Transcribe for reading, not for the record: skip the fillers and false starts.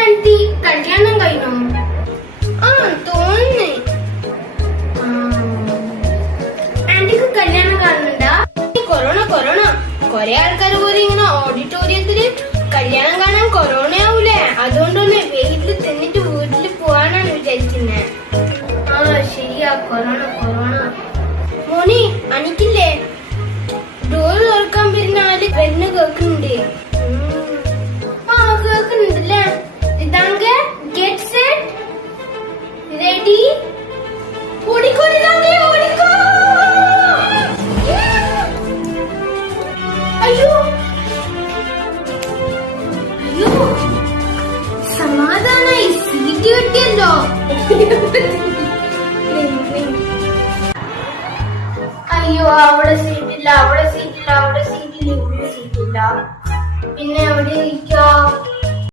Anti കല്യാണം കഴിഞ്ഞോ? ആ തോന്നുന്നേ. ആന്റിക്ക് കല്യാണം കാണുന്നുണ്ടാ? കൊറോണ കൊറോണ കൊറേ ആൾക്കാർ പോലും ഇങ്ങനെ ഓഡിറ്റോറിയത്തില് കല്യാണം കാണാൻ കൊറോണ ആവൂലേ, അതുകൊണ്ടൊന്ന് വെയിലിൽ തിന്നിട്ട് വീട്ടിൽ പോവാനാണ് വിചാരിക്കുന്നത്. ആ ശരിയാ, കൊറോണ കൊറോണ. മോനി അനിക്കില്ലേ ഡോർ തുറക്കാൻ വരുന്ന ആള് പെണ്ണ് കേക്കുന്നുണ്ട്. ആ കേക്കുന്നുണ്ടല്ലേ. ഇതാങ്ക ഗെറ്റ് സെറ്റ് റെഡി. ഓടിക്കോ ഓടിക്കോ. അയ്യോ അയ്യോ സമാധാനായി, സീറ്റ് കിട്ടിയല്ലോ. അയ്യോ അവിടെ സീറ്റില്ല, അവിടെ സീറ്റില്ല, അവിടെ സീറ്റില്ല, ഇവിടെ സീറ്റില്ല. പിന്നെ എവിടെ ഇരിക്കാം?